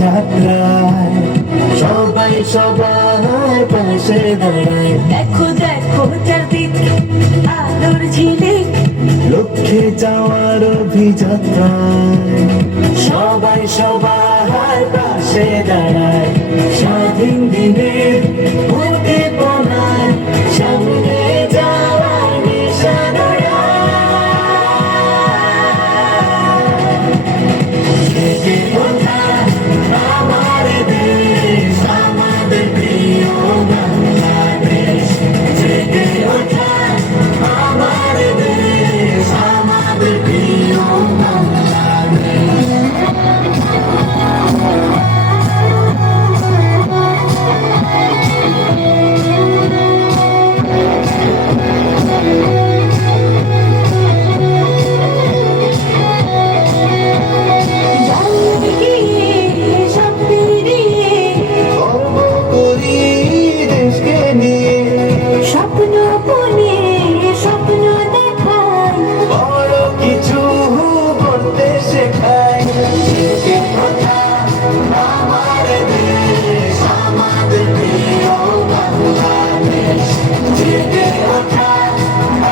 যাত্রায় সবাই সবার পাশে দাঁড়ায়। দেখো দেখো চারদিক আলোর ঝিলিক, লক্ষ্যে যাওয়ার অভিযাত্রায় সবাই সবার পাশে দাঁড়ায়। স্বাধীন দিনের উদ্দীপনায় সামনে যাওয়ার নিশানায় জেগে ওঠা আমার দেশ, আমাদের প্রিয় বাংলাদেশ। জেগে ওঠা আমার দেশ, আমাদের প্রিয় বাংলাদেশ। গর্ব করি দেশকে নিয়ে, স্বপ্ন বনে স্বপ্ন দেখাই, বড় কিছু করতে শেখায়। জেগে ওঠা আমার দেশ, আমাদের প্রিয় বাংলাদেশ। জেগে ওঠা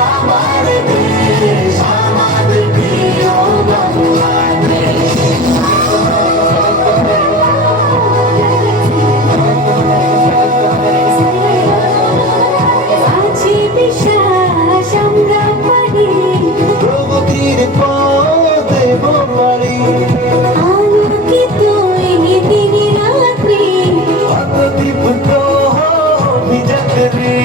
আমার দেশ, আমাদের প্রিয় বাংলাদেশ। আছে বিশ্বাস আমরা পারি, প্রগতির পথ পারি, আলোকিত এই দিন রাত্রি, অতদীপ্ত অভিযাত্রী।